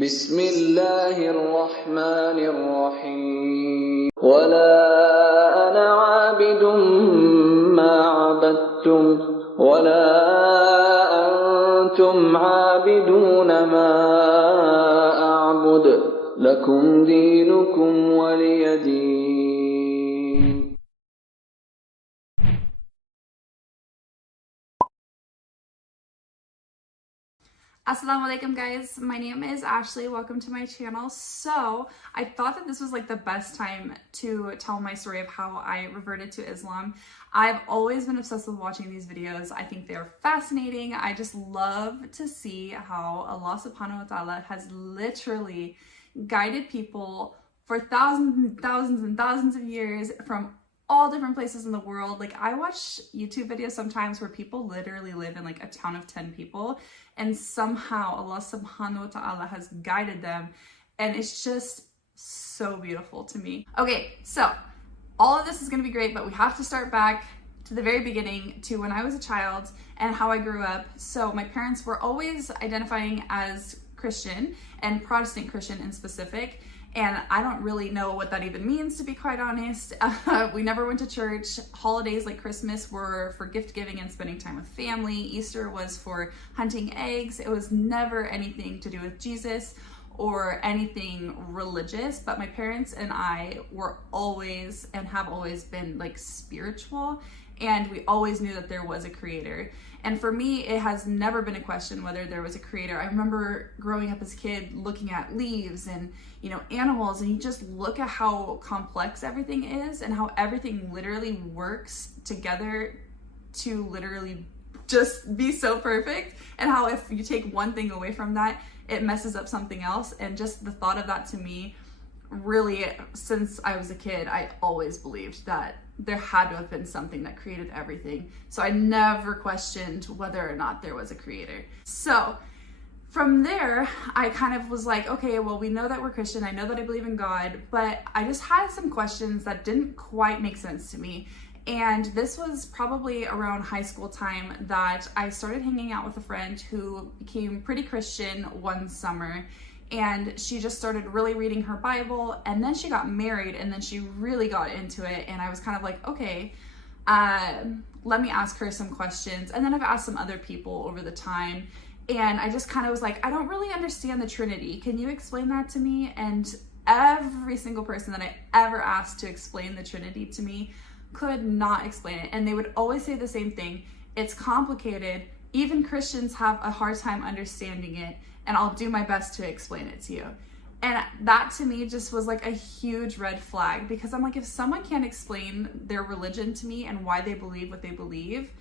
بسم الله الرحمن الرحيم ولا أنا عابد ما عبدتم ولا أنتم عابدون ما أعبد لكم دينكم ولي دين. Assalamu alaikum guys, my name is Ashley, welcome to my channel. So I thought that this was like the best time to tell my story of how I reverted to Islam. I've always been obsessed with watching these videos. I think they're fascinating. I just love to see how Allah subhanahu wa ta'ala has literally guided people for thousands and thousands and thousands of years from all different places in the world. Like, I watch YouTube videos sometimes where people literally live in like a town of 10 people and somehow Allah subhanahu wa ta'ala has guided them, and it's just so beautiful to me. Okay, so all of this is going to be great, but we have to start back to the very beginning, to when I was a child and how I grew up. So my parents were always identifying as Christian, and Protestant Christian in specific. And I don't really know what that even means, to be quite honest. We never went to church. Holidays like Christmas were for gift giving and spending time with family. Easter was for hunting eggs. It was never anything to do with Jesus or anything religious. But my parents and I were always and have always been like spiritual, and we always knew that there was a creator. And for me, it has never been a question whether there was a creator. I remember growing up as a kid looking at leaves and, you know, animals, and you just look at how complex everything is and how everything literally works together to literally just be so perfect, and how if you take one thing away from that, it messes up something else. And just the thought of that, to me, really, since I was a kid, I always believed that there had to have been something that created everything. So I never questioned whether or not there was a creator. So from there, I kind of was like, okay, well, we know that we're Christian. I know that I believe in God, but I just had some questions that didn't quite make sense to me. And this was probably around high school time that I started hanging out with a friend who became pretty Christian one summer. And she just started really reading her Bible, and then she got married, and then she really got into it. And I was kind of like, okay, let me ask her some questions. And then I've asked some other people over the time, and I just kind of was like, I don't really understand the Trinity. Can you explain that to me? And every single person that I ever asked to explain the Trinity to me could not explain it. And they would always say the same thing: it's complicated. Even Christians have a hard time understanding it, and I'll do my best to explain it to you. And that to me just was like a huge red flag, because I'm like, if someone can't explain their religion to me and why they believe what they believe,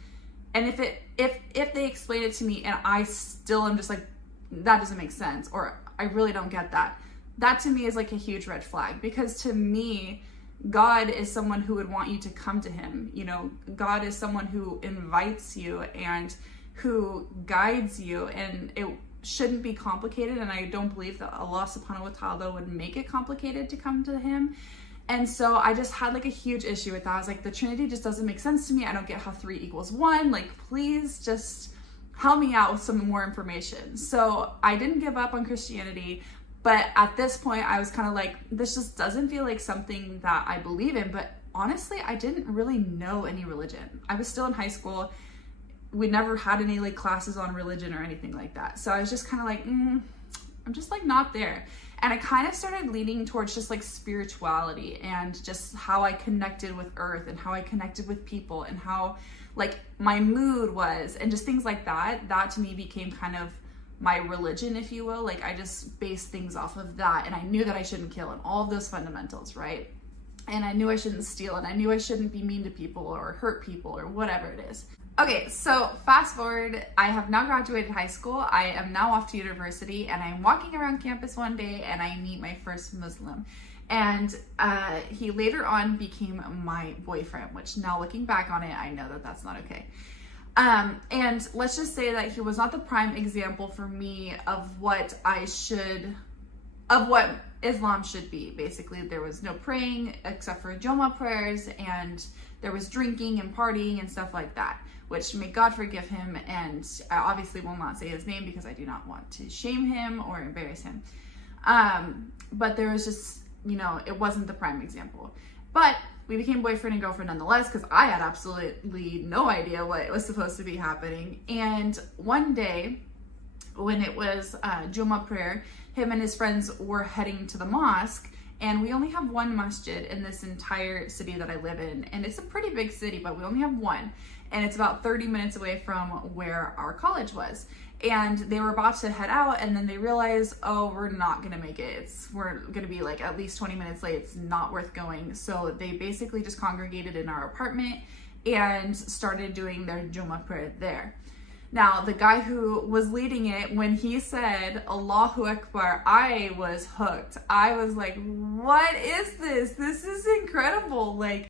and if they explain it to me and I still am just like, that doesn't make sense, or I really don't get that, that to me is like a huge red flag. Because to me, God is someone who would want you to come to him. You know, God is someone who invites you and who guides you, and it shouldn't be complicated. And I don't believe that Allah subhanahu wa ta'ala would make it complicated to come to him. And so I just had like a huge issue with that. I was like, the Trinity just doesn't make sense to me. I don't get how 3 equals 1. Like, please just help me out with some more information. So I didn't give up on Christianity, but at this point I was kind of like, this just doesn't feel like something that I believe in. But honestly, I didn't really know any religion. I was still in high school. We never had any like classes on religion or anything like that. So I was just kind of like, I'm just like not there. And I kind of started leaning towards just like spirituality and just how I connected with earth and how I connected with people and how like my mood was, and just things like that. That to me became kind of my religion, if you will. Like, I just based things off of that, and I knew that I shouldn't kill and all of those fundamentals, right? And I knew I shouldn't steal, and I knew I shouldn't be mean to people or hurt people or whatever it is. Okay, so fast forward, I have now graduated high school. I am now off to university, and I'm walking around campus one day and I meet my first Muslim. And he later on became my boyfriend, which now looking back on it, I know that that's not okay. And let's just say that he was not the prime example for me of what Islam should be. Basically, there was no praying except for Jumu'ah prayers, and there was drinking and partying and stuff like that, which may God forgive him. And I obviously will not say his name because I do not want to shame him or embarrass him. But there was just, it wasn't the prime example. But we became boyfriend and girlfriend nonetheless, because I had absolutely no idea what was supposed to be happening. And one day, when it was Jummah prayer, him and his friends were heading to the mosque, and we only have one masjid in this entire city that I live in, and it's a pretty big city, but we only have one, and it's about 30 minutes away from where our college was. And they were about to head out, and then they realized, oh, we're not gonna make it. We're gonna be like at least 20 minutes late. It's not worth going. So they basically just congregated in our apartment and started doing their Jummah prayer there. Now, the guy who was leading it, when he said Allahu Akbar, I was hooked. I was like, what is this? This is incredible. Like,